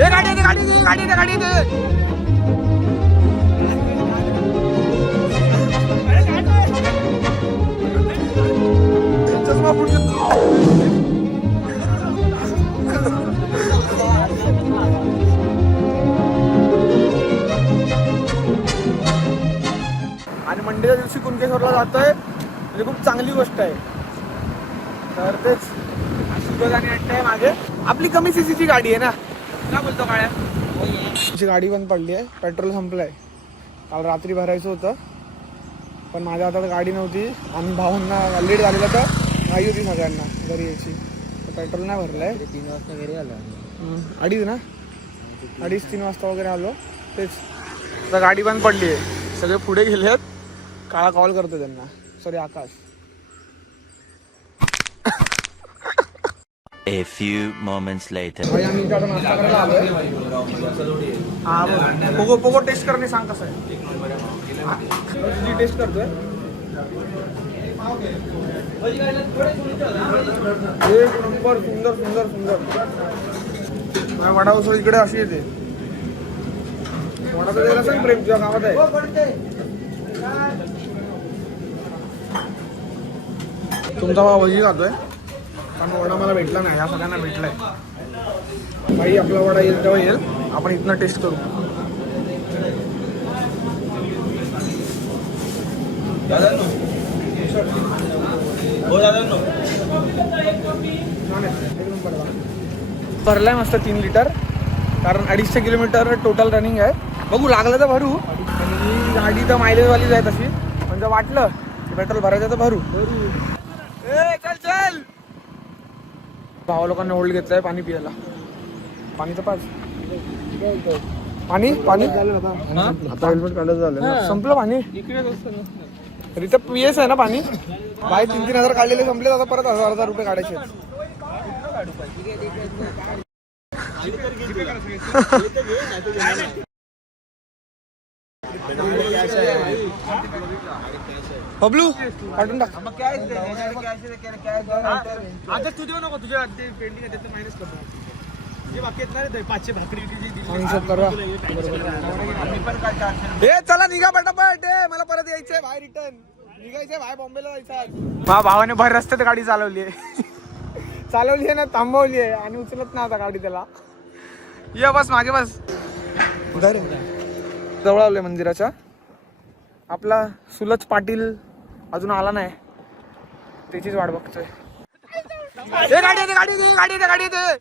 गाडी चष्मा फुटला. आणि मंडेच्या दिवशी कुणकेश्वरला जातोय म्हणजे खूप चांगली गोष्ट आहे. तर तेच सुगत आणि अट्टा आहे मागे. आपली कमी सीसीची गाडी आहे ना. काय बोलतो काळ्या? गाडी पण पडली आहे. पेट्रोल संपलंय. काल रात्री भरायचं होतं पण माझ्या हातात गाडी नव्हती. आम्ही भाऊंना लेट झालेलं तर घाई होती सगळ्यांना घरी यायची. तर पेट्रोल नाही भरलंय. 3 वाजता घरी आलो. 2:30 ना 2:30-3 वाजता वगैरे आलो. तेच आता गाडी पण पडली आहे. सगळे पुढे गेले आहेत. काळा कॉल करतो त्यांना. Sorry Akash. A few moments later. भाई आम्ही इकडे नाश्ता करायला आलोय. हा बोल. पोगो टेस्ट करणे सांग कसं आहे. तुझी टेस्ट करतोय. एक नंबर सुंदर सुंदर सुंदर. वडापाव इकडे अशी येते. वडापाव द्यायला सांग प्रेम तुझ्या गावात आहे. तुमचा भाव वजी जातोय कारण वडा मला भेटला नाही. या सगळ्यांना भेटलाय. भाई आपला वडा येईल तेव्हा येईल. आपण इथनं टेस्ट करू. भरलाय मस्त 3 लिटर. कारण 250 किलोमीटर टोटल रनिंग आहे. बघू लागलं तर भरू. आणि गाडी तर मायलेजवालीच आहे तशी. म्हणजे वाटलं पेट्रोल भरायचं तर भरू. चल चल. भावा लोकांनी होल्ड घेतलाय पाणी पियाला. पाणी तर पाच. पाणी पाणी आता हेल्मेट काढायचं झालं. संपलं पाणी. इथं पीएस आहे ना पाणी. बाय 3-3 हजार काढलेले संपले. आता परत 1000 रुपये काढायचे. बबलू काढून टाक. आता तू देऊ नको. तुझ्या पेंडिंग आहे मायनस करतो. जे बाकी येत नाही 500 भाकरी हे चला निघा पटापट. मला परत यायचंय बाहेर. रिटर्न निघायचंय बाहेर. बॉम्बेला जायचं. हा भावाने भर रस्त्यात गाडी चालवली आहे. चालवली आहे ना थांबवली आहे. आणि उचलत ना आता गाडी त्याला. ये बस मागे बस. जवळ आलोय मंदिराच्या. आपला सुलज पाटील अजून आला नाही. त्याचीच वाट बघतोय. गाडी येते गाडी येते गाडी येते गाडी येते.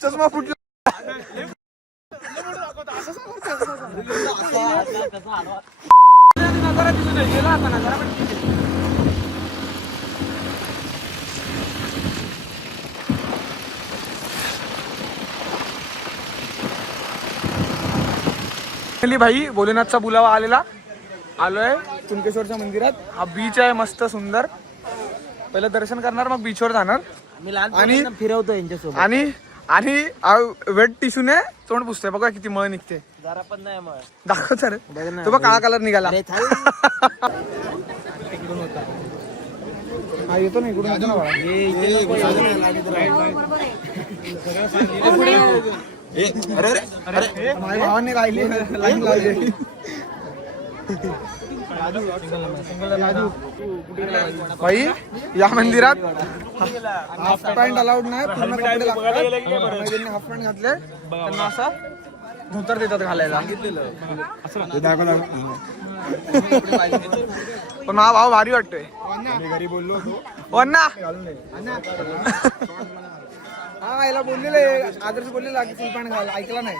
चष्मा फुटला. भाई भोलेनाथचा बुलावा आलेला. आलोय कुणकेश्वरच्या मंदिरात. हा बीच आहे मस्त सुंदर. पहिलं दर्शन करणार मग बीचवर जाणार. आणि फिरवतो यांच्यासोबत. आणि वेट टिश्यूने तोंड पुसतोय. बघा किती मळ निघते. जरा पण नाही मग. दाखव सर. तो बघ काळा कलर निघाला. हा येतो ना इकडून येतो ना माझ्या भावाने राहिली लाईन लावली. भाई या मंदिरात हाफ पॅन्ट अलाउड नाही. पूर्ण कपडे लागतात. ज्यांनी हाफ पॅन्ट घातले त्यांना असा धोतर देतात घालायला. पण हा भाव भारी वाटतोय. घरी बोललो वन्ना हा याला बोललेलं आदर्श बोललेला की फुल पॅन्ट घाल. ऐकला नाही.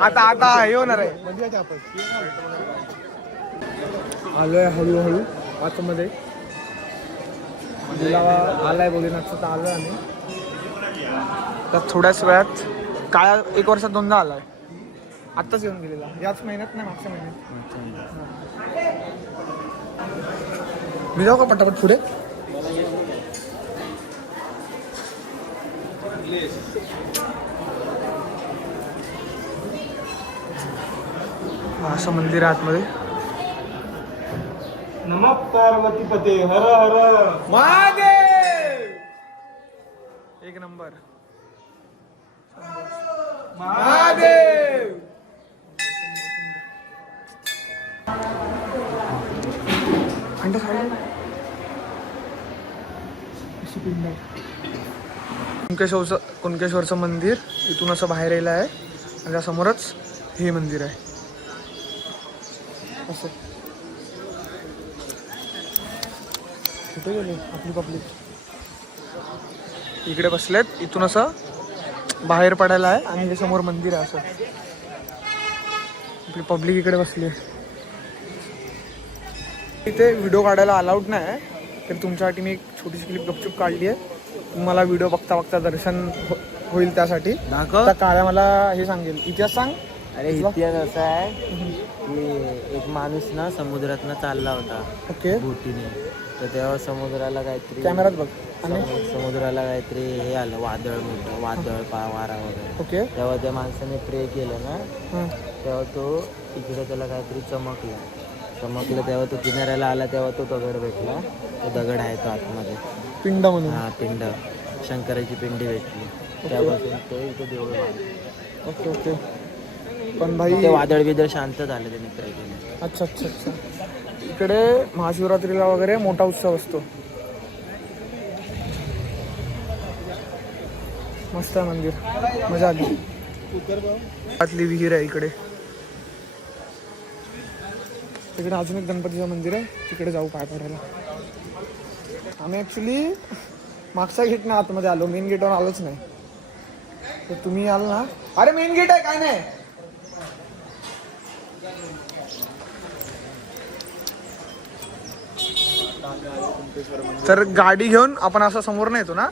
आता हे होणार आहे. आलोय हळूहळू आतमध्ये. आलाय भोलेनाथचा तर आलोय आम्ही. तर थोड्याच वेळात. काळ्या 1 वर्षात 2दा आलाय. आत्ताच येऊन गेलेला. याच महिन्यात नाही मागच्या महिन्यात. मी जाऊ का पटापट पुढे. असं मंदिर आहे आतमध्ये. नमः पार्वती पते हर हर महादेव. एक नंबर. महादेव. अंडा खायला कुणकेश्वरचं मंदिर इथून असं बाहेर यायला आहे आणि त्यासमोरच हे मंदिर आहे. असं कुठे गेले आपली पब्लिक? इकडे बसलेत. इथून असं बाहेर पडायला आहे आणि हे समोर मंदिर आहे. असं आपली पब्लिक इकडे बसली आहे. इथे व्हिडिओ काढायला अलाउड नाही आहे, तर तुमच्यासाठी मी एक छोटीशी क्लिप गपचूप काढली आहे. तुम्हाला व्हिडिओ बघता बघता दर्शन होईल त्यासाठी. दाखव. त्या काळ्या मला हे सांगेल. इतिहास सांग. अरे इतिहास असा आहे की एक माणूस ना समुद्रातनं चालला होता ओके. बोटीने. तर तेव्हा समुद्राला काहीतरी कॅमेरात बघ. आणि समुद्राला काहीतरी हे आलं, वादळ मोठं, वारा वगैरे. ओके. तेव्हा त्या माणसाने प्रे केलं ना, हां. तेव्हा तो इकडे त्याला काहीतरी चमकलं तेव्हा तो किनाऱ्याला आला, तेव्हा तो दगड भेटला. तो दगड आहे तो आतमध्ये पिंड म्हणून. हा पिंड, शंकराची पिंडी भेटली. त्यापासून तो इथे देऊळ बांधलं. Okay okay. पण भाई ते वादळ बिदळ शांत झालं त्याने प्रे केलं. अच्छा अच्छा अच्छा. इकडे महाशिवरात्रीला वगैरे मोठा उत्सव असतो. मस्त आहे मंदिर, मजा आली. आतली विहीर आहे इकडे. तिकडे अजून एक गणपतीचं मंदिर आहे, तिकडे जाऊ पाय पडायला. आम्ही ॲक्च्युली मागच्या गेटने आतमध्ये आलो, मेन गेटवर आलोच नाही. तर तुम्ही आल ना. अरे मेन गेट आहे, काय नाही. तर गाडी घेऊन आपण असं समोर नाही येतो ना,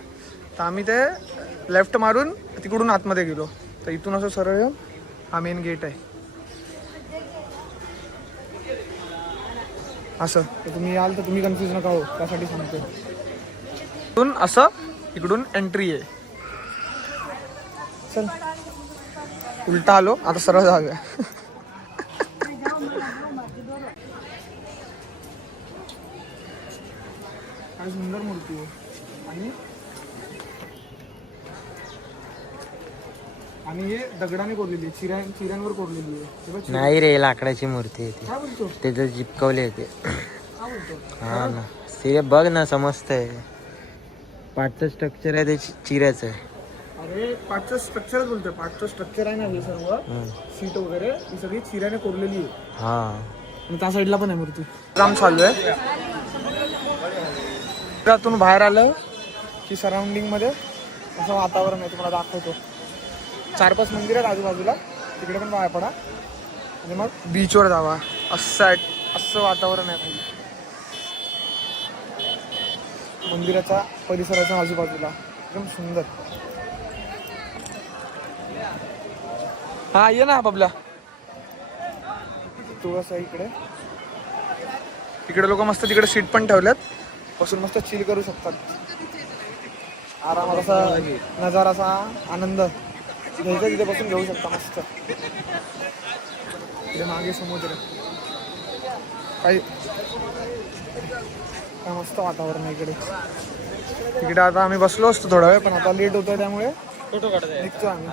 तर आम्ही ते लेफ्ट मारून तिकडून आतमध्ये गेलो. तर इथून असं सरळ येऊन हा मेन गेट आहे. असं तर तुम्ही याल तर तुम्ही कन्फ्यूज नका हो, त्यासाठी सांगतो. इथून असं इकडून एंट्री आहे. चल उलटा आलो, आता सरळ जाऊया. काय सुंदर मूर्ती आहे. आणि हे दगडाने कोरलेली आहे, चिऱ्यांवर कोरलेली आहे. हे बघ, नाही रे, लाकडाची मूर्ती आहे ती. काय बोलतो? ते तर चिपकवले होते. काय बोलतो? हा ना, ते बघ ना, समजतंय. पाठचं स्ट्रक्चर आहे ते चिऱ्याचं आहे. अरे पाठचं स्ट्रक्चरच बोलतोय. पाठचं स्ट्रक्चर आहे ना हे सर्व सीट वगैरे ही सगळी चिऱ्याने कोरलेली आहे. हा, आणि त्या साईडला पण आहे मूर्ती. काम चालू आहे. त्यातून बाहेर आलं की सराउंडिंग मध्ये असं वातावरण आहे, तुम्हाला दाखवतो. 4-5 मंदिर आहेत आजूबाजूला, तिकडे पण बाहेर पडा आणि मग बीचवर जावा. असं वातावरण आहे भाई मंदिराच्या परिसराच्या आजूबाजूला. एकदम सुंदर. हा ये ना बबला. तुळस आहे इकडे. इकडे लोक मस्त तिकडे सीट पण ठेवल्यात, बसून मस्त चिल करू शकतात. आरामात असा नजाराचा आनंद घ्यायचा, तिथे बसून घेऊ शकता मस्त. इकडे मागे समुद्र. काय मस्त वातावरण आहे इकडे. तिकडे आता आम्ही बसलो असतो थोडा वेळ, पण आता लेट होतोय त्यामुळे निघतो आम्ही.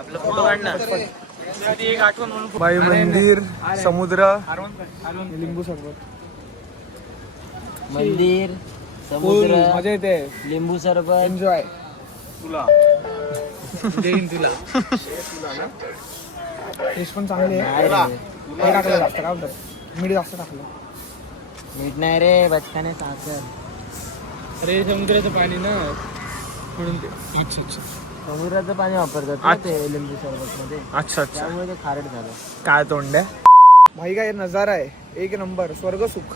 बाई मंदिर, समुद्र, लिंबू सरबत. मंदिर, समुद्र, मजा येते. लिंबू सरबत. एन्जॉय. तुला टेस्ट पण चांगली आहे. काय टाकलं जास्त, काय बोलतात, मीठ जास्त टाकलं. मीठ नाही रे, बचकाने साखर. अरे समुद्राचं पाणी ना, म्हणून ते. अच्छा अच्छा. समुद्राचं पाणी वापरतात ना ते लिंबू सरबत मध्ये. अच्छा अच्छा. त्यामुळे ते खारट झालं. काय तोंड आहे भाई. काय नजारा आहे, एक नंबर. स्वर्ग सुख.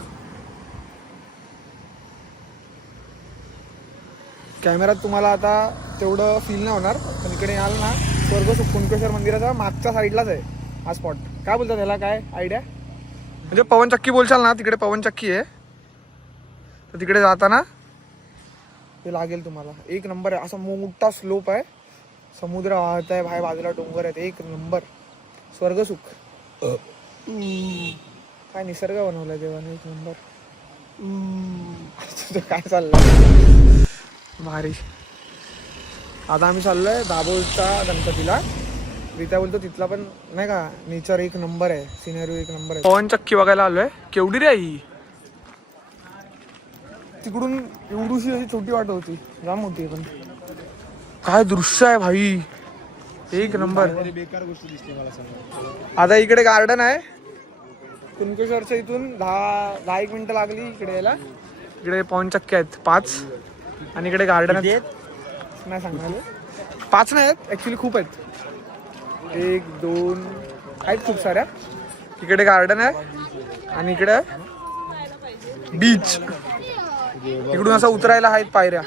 कॅमेरात तुम्हाला आता तेवढं फील नाही होणार, पण इकडे याल ना, स्वर्ग सुख कुणकेश्वर मंदिराचा मागच्या साईडलाच आहे हा स्पॉट. काय बोलतात त्याला, काय आयडिया? म्हणजे पवनचक्की बोलशाल ना, तिकडे पवनचक्की आहे. तर तिकडे जाताना ते लागेल तुम्हाला. एक नंबर आहे. असा मोठा स्लोप आहे, समुद्र वाहत आहे, बाहेर बाजूला डोंगर आहेत. एक नंबर. स्वर्ग सुख. काय निसर्ग बनवलाय देवाने, एक नंबर. तुझं काय चाललंय भारी. आता आम्ही चाललोय दाभोळचा गणपतीला. रीता बोलतो तिथला पण नाही का नेचर एक नंबर आहे, सिनेरी एक नंबर आहे. पवन चक्की बघायला आलोय. केवढी रे ही, तिकडून एवढीशी अशी छोटी वाट होती, जाम होती. पण काय दृश्य आहे भाई, एक नंबर. बेकार गोष्टी दिसते मला समोर. आता इकडे गार्डन आहे कुणकेश्वरच्या इथून 10-1 मिनिटं लागली इकडे यायला. इकडे पवन चक्की आहेत 5 आणि इकडे गार्डन आहेत नाही सांगणार 5 नाही आहेत ऍक्च्युली, खूप आहेत. 1 2 आहेत खूप साऱ्या. इकडे गार्डन आहे आणि इकडे बीच. इकडून असं उतरायला आहेत पायऱ्या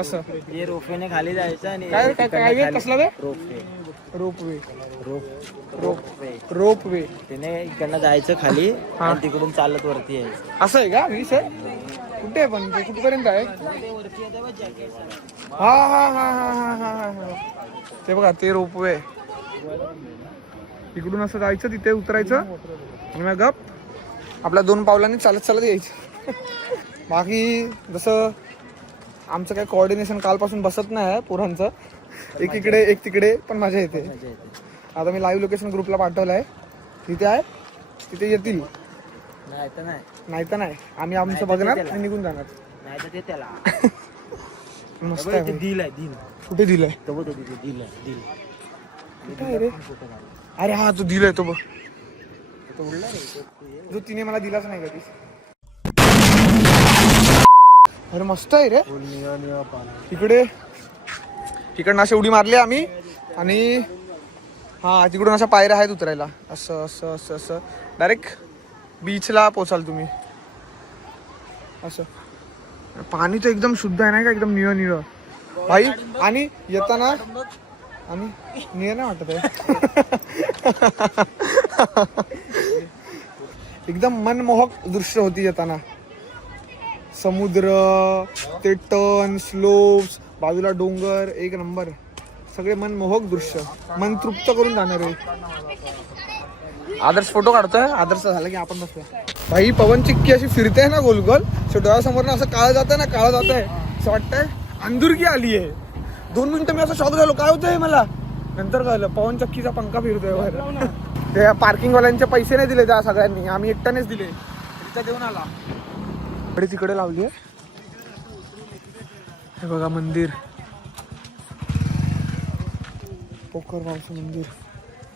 असं. हे रोपवेने खाली जायचं आणि काय कसला वे रोपवे रोपवे रोपवे रोपवे त्याने इकडनं जायचं खाली आणि तिकडून चालत वरती यायचं. असं आहे का वीस आहे? कुठे आहे पण कुठपर्यंत आहे? हा हा हा हा हा हा हा ते बघा ते रोपवे. इकडून असं जायचं, तिथे उतरायचं आणि मग गप आपल्या 2 पावलांनी चालत चालत यायचं. बाकी जसं आमचं काय कोऑर्डिनेशन कालपासून बसत नाही आहे पोरांचं, एक इकडे एक तिकडे, पण मजा येते. आता मी लाईव्ह लोकेशन ग्रुपला पाठवलं आहे, तिथे आहे, तिथे येतील. नाही तर नाही, आम्ही आमचं बघणार आणि निघून जाणार. नाही तर ते त्याला मस्त आहे. दिल आहे दिल. कुठे दिलंय? दिल आहे दिल. कुठे आहे रे? अरे हा तो दिलाय तो बघ, जो तिने मला दिलाच नाही कधी. अरे मस्त आहे रे. इकडे इकडनं अशी उडी मारली आम्ही आणि हा तिकडून अशा पायऱ्या आहेत उतरायला. असं असं असं असं डायरेक्ट बीचला पोचाल तुम्ही. असं पाणी तर एकदम शुद्ध आहे नाही का, एकदम निळं निळं भाई. आणि येताना आणि निळं नाही वाटत आहे. एकदम मनमोहक दृश्य होती येताना. समुद्र, ते टर्न, स्लोप्स, बाजूला डोंगर, एक नंबर. सगळे मनमोहक दृश्य, मन तृप्त करून जाणार आहे. आदर्श फोटो काढतोय. आदर्श झाला की आपण बसूया. भाई पवन चिक्की अशी फिरते ना गोल गोल, डोळ्यासमोर असं काळं जात आहे ना, काळं जात आहे असं वाटतंय अंदुरकी आली आहे. 2 मिनिटं मी असं शॉक झालो, काय होतंय मला. नंतर कळलं पवन चक्कीचा पंखा फिरतोय बाहेर. ते पार्किंगवाल्यांचे पैसे नाही दिले त्या सगळ्यांनी, आम्ही एकट्यानेच दिले. तिचा देऊन आला. तिकडे लावली आहे हे बघा मंदिर, पोखरगावचं मंदिर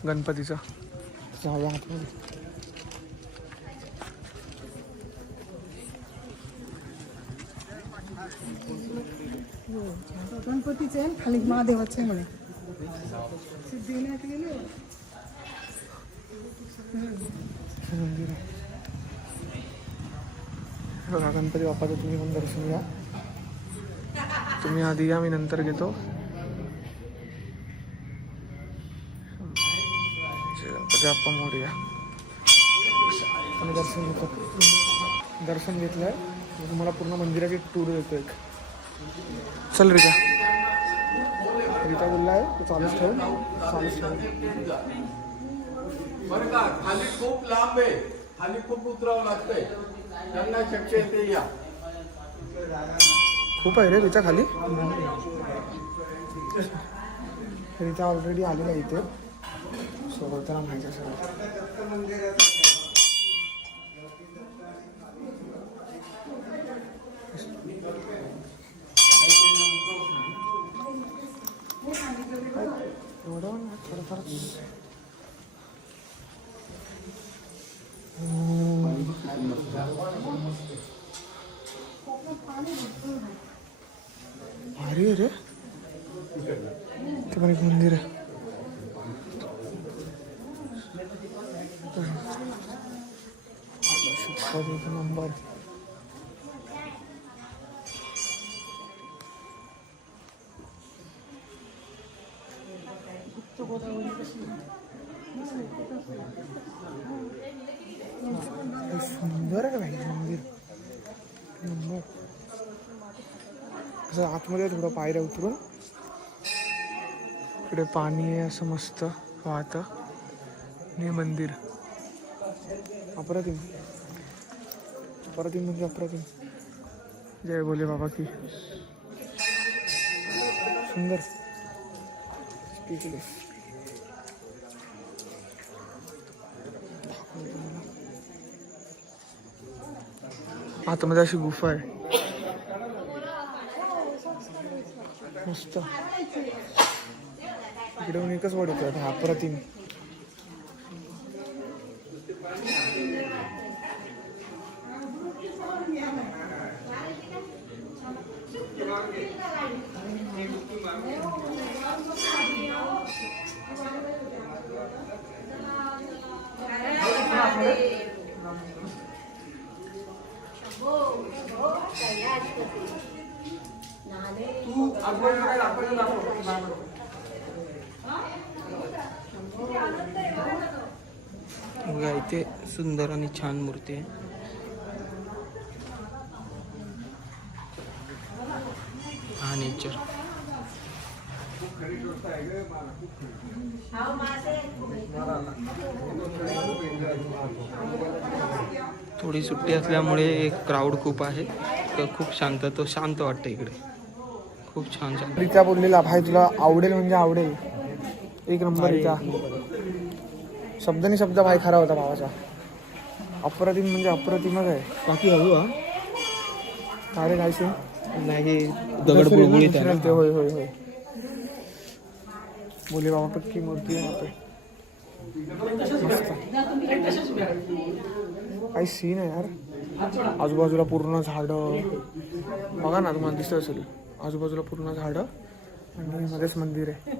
गणपतीचं. जाऊया आतमध्ये. गणपतीचे खाली महादेवाचे म्हणे. मंदिर आहे बघा गणपती बाप्पाचं. तुम्ही पण दर्शन घ्या. तुम्ही आधी या, मी नंतर घेतो. गणपती बाप्पा मोरया. आणि दर्शन घेतो. दर्शन घेतलंय तुम्हाला पूर्ण मंदिराची टूर देतो एक. चल रीता. रीता बोललाय तो चालूच ठेव, चालूच ठेव. बरं का, खाली खूप लांब आहे, खाली खूप उतरावं लागतंय. त्यांना शक्य आहे ते या. खूप आहे रे रीता खाली. रीता ऑलरेडी आलेला इथे, सोबत त्याला माहिती असेल. भारी आहे रे. ते पण एक मंदिर आहे. नंबर सुंदर आहे भाई मंदिर. नंबर असं आतमध्ये थोडं पायऱ्या उतरून इकडे पाणी आहे असं मस्त वाहतं. आणि मंदिर अप्रतिम. अप्रतिम म्हणजे अप्रतिम. जय बोले बाबा की. सुंदर. Speechless. आतमध्ये अशी गुफा आहे मस्त. इकडे पण एकच वड येतो अप्रतिम. बघा इथे सुंदर आणि छान मूर्ती आहे. हा नेचर. थोडी सुट्टी असल्यामुळे क्राऊड खूप आहे तर खूप शांत वाटतं इकडे. खूप छान छान. रिचा बोललेला भाई तुला आवडेल म्हणजे आवडेल. एक नंबर रिचा. शब्दानी शब्द भाई खरा होता भावाचा. अप्रतिम म्हणजे अप्रतिमच आहे. बाकी हळू हा काय रे काय सीन नाही दगड बुळबुळीत आहे ना. होय होय होय. बोले बाबा पक्की मूर्ती आहे यहाँ पे. काही सीन आहे यार. आजूबाजूला पूर्ण झाडं बघा ना तुम्हाला दिसत असेल. आजूबाजूला पूर्ण झाडं आणि मध्येच मंदिर आहे.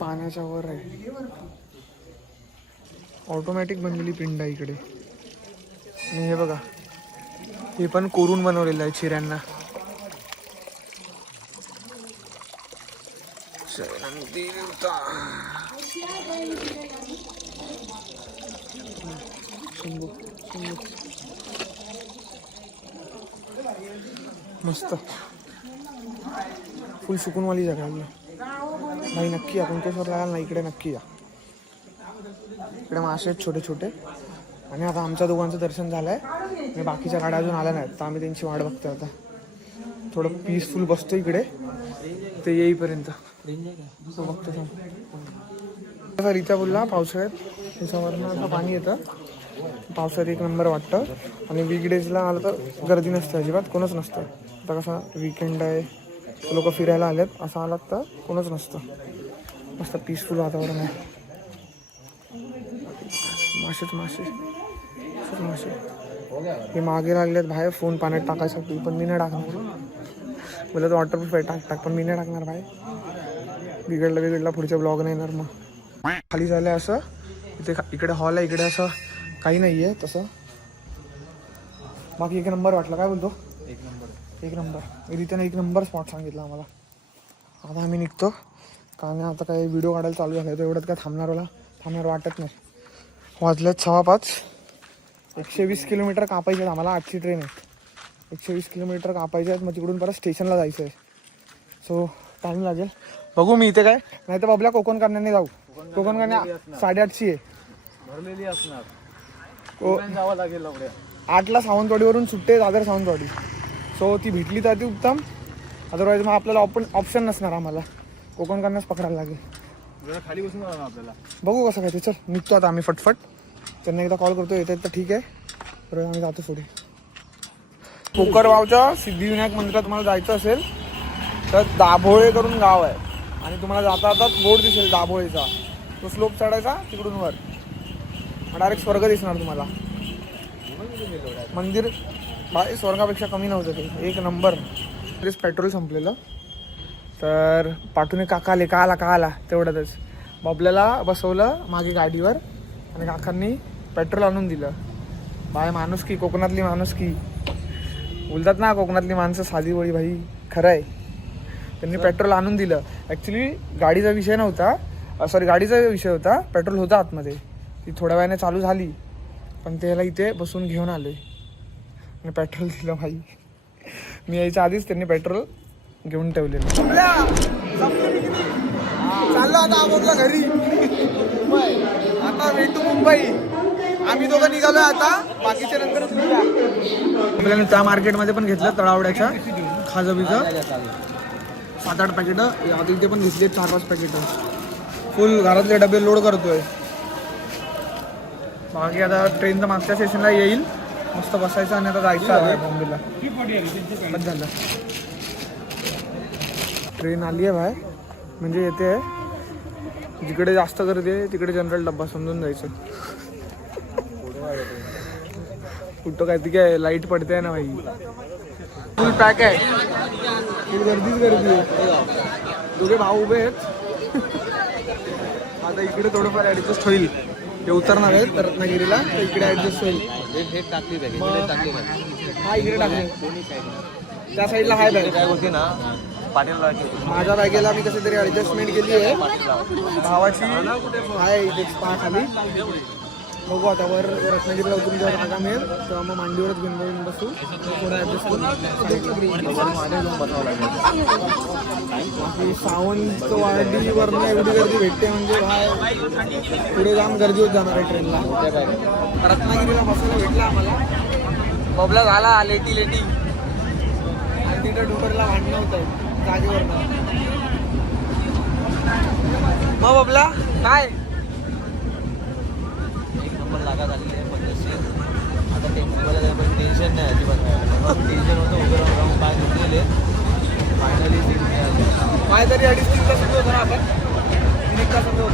पाण्याच्या वर आहे. ऑटोमॅटिक बनलेली पिंड आहे इकडे. आणि हे बघा हे पण कोरून बनवलेलं आहे चिऱ्यांना. मस्त फुल सुकूनवाली जागा आहे भाई. नक्की या कुणकेश्वरला याल ना इकडे नक्की या. इकडे मासे आहेत छोटे छोटे. आणि आता आमच्या दोघांचं दर्शन झालंय आणि बाकीच्या गाड्या अजून आल्या नाहीत तर आम्ही त्यांची वाट बघतोय. आता थोडं पीसफुल बसतो इकडे ते येईपर्यंत. बघतो असा रिचा बोलला पावसाळ्यात त्याच्यावरनं असं पाणी येतं. पावसाळ्यात एक नंबर वाटतं. आणि वीकडेजला आलं तर गर्दी नसते अजिबात. कोणच नसतं. आता कसा वीकेंड आहे लोक फिरायला आलेत असं आलात तर कोणच नसतं. मस्त पीसफुल वातावरण आहे. मासेच मासे मासे. हे मागे लागलेत बाहेर फोन पाण्यात टाकायसाठी पण मी नाही टाकणार. बोला तर वॉटरप्रूफ आहे टाक पण मी नाही टाकणार बाहेर. बिघडला पुढच्या ब्लॉग नाही येणार. मग खाली झालं असं. इकडे हॉल आहे इकडे असं काही नाही आहे तसं. बाकी एक नंबर वाटलं. काय बोलतो एक नंबर. रित्याने एक नंबर स्पॉट सांगितला आम्हाला. आता आम्ही निघतो कारण आता काही व्हिडिओ काढायला चालू झाला तर एवढंच काय थांबणार वाटत नाही. वाजलेत 6:05. 120 किलोमीटर कापायचे आहेत आम्हाला. आजची ट्रेन आहे. 120 किलोमीटर कापायचे आहेत. मग तिकडून परत स्टेशनला जायचं आहे. सो टाईम लागेल. बघू मी इथे काय नाही तर बाबला कोकण करण्याने जाऊ. कोकण करण्या 8:30 आहे. भरलेली असणार. जावं लागेल 8ला सावंतवाडीवरून सुट्टे दादर सावंतवाडी. सो ती भेटली तर ती उत्तम. अदरवाईज मग आपल्याला ऑप्शन नसणार. आम्हाला कोकण करण्यास पकडायला लागेल. खाली बसून राहणार आपल्याला. बघू कसं काय ते. चल निघतो आता आम्ही फटफट. त्यांना एकदा कॉल करतो येतात तर ठीक आहे. बरोबर आम्ही जातो पुढे. कोकरगावच्या सिद्धिविनायक मंदिरात तुम्हाला जायचं असेल तर दाभोळे करून गाव आहे. आणि तुम्हाला जाता जातात बोर्ड दिसेल दाभोळेचा. तो स्लोप चढायचा तिकडून वर डायरेक्ट स्वर्ग दिसणार तुम्हाला. मंदिर बाई स्वर्गापेक्षा कमी नव्हतं ते. एक नंबर. पेट्रोल संपलेलं तर पाठून काका आले. का आला तेवढ्यातच बबल्याला बसवलं मागे गाडीवर आणि काकांनी पेट्रोल आणून दिलं. बाय माणुसकी कोकणातली माणुसकी बोलतात ना. कोकणातली माणसं साधी वळी भाई खरं आहे. त्यांनी पेट्रोल आणून दिलं. ॲक्च्युली गाडीचा विषय नव्हता. गाडीचा विषय होता. पेट्रोल होता आतमध्ये. ती थोड्या वेळाने चालू झाली पण त्याला इथे बसून घेऊन आले आणि पेट्रोल दिलं भाई. मी यायच्या आधीच त्यांनी पेट्रोल घेऊन ठेवलेलं. चाललो आता आमोदला घरी. आता भेटू मुंबई. आम्ही दोघं निघालोय आता, बाकीच्या नंतर आपल्याला त्या मार्केटमध्ये पण घेतलं तळावड्याच्या खाजबीचं 7-8 पॅकेटं. आता इथे पण घेतली 4-5 पॅकेटं. फुल घरातले डबे लोड करतोय. बाकी आता ट्रेनचं मागच्या स्टेशनला येईल, मस्त बसायचं आणि आता जायचं आहे बॉम्बेला. बस झालं, ट्रेन आली आहे बाहेर, म्हणजे येते आहे. जिकडे जास्त गर्दी आहे तिकडे जनरल डब्बा समजून जायचं. कुठं काय ती काय लाईट पडते ना भाई, फुल पॅक आहे, फुल गर्दीच गर्दी आहे. दोघे भाऊ उभे आहेत. आता इकडे थोडंफार ॲडजस्ट होईल. ते उतरणार आहेत रत्नागिरीला, तर इकडे ॲडजस्ट होईल. हा इकडे टाकले, त्या साईडला हाय बॅग होती ना माझ्या बॅगेला मी कशी तरी ॲडजस्टमेंट केली आहे भावाची. आहे इथे स्पा खाली. बघू आता वर रत्नागिरीला उतरून जेव्हा जागा मिळेल तेव्हा मग मांडीवरच घेऊन बसू, थोडं ॲडजस्ट करून. सावंत वाडीवरनं एवढी गर्दी भेटते म्हणजे बाय पुढे जाऊन गर्दी होत जाणार आहे ट्रेनला. रत्नागिरीला बसायला भेटला आम्हाला, बबला झाला लेटी आणि तिथं डोंगरला भांडणं होत आहे जागेवरनं. मग बबला काय लागा झालेली आहे 50. आता टेम्पोला पण टेन्शन नाही अजिबात. टेन्शन होतं उभं राहून पाय घेतलेले. फायनली काय तरी 2.5-3 तास होतो ना आपण, 3 तास होतो.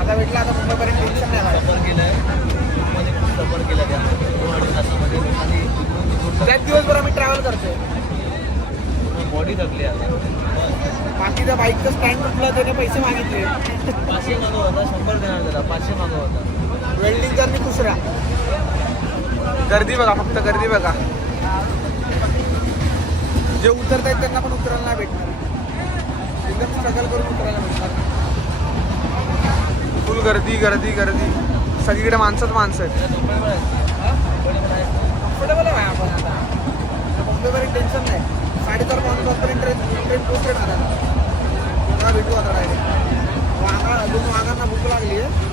आता भेटला, आता मुंबईपर्यंत टेन्शन नाही. सफर केलं आहे, मध्ये खूप सफर केला त्यामध्ये 2-2.5 तासामध्ये. आणि त्याच दिवसभर आम्ही ट्रॅव्हल करतोय. बॉडी थकली आता. बाकीचा बाईकचं स्टँड कुठला त्याने पैसे मागितले. 500 मागं होता, 100 देणार त्याला, 500 मागं होता. वेल्डिंग करणे दुसरा. गर्दी बघा, फक्त गर्दी बघा. जे उतरत आहेत त्यांना पण उतरायला नाही भेटणार, एकदम स्ट्रगल करून उतरायला भेटणार. फुल गर्दी गर्दी गर्दी, सगळीकडे माणसंच माणसं आहेत. कम्फर्टेबल आहे आपण आता, मुंबईपर्यंत टेन्शन नाही. 4:30 पावणे 5पर्यंत ट्रेन पोस्टेड राहणार. भेटू आता डायरेक्ट. वाघांना भूक लागली आहे.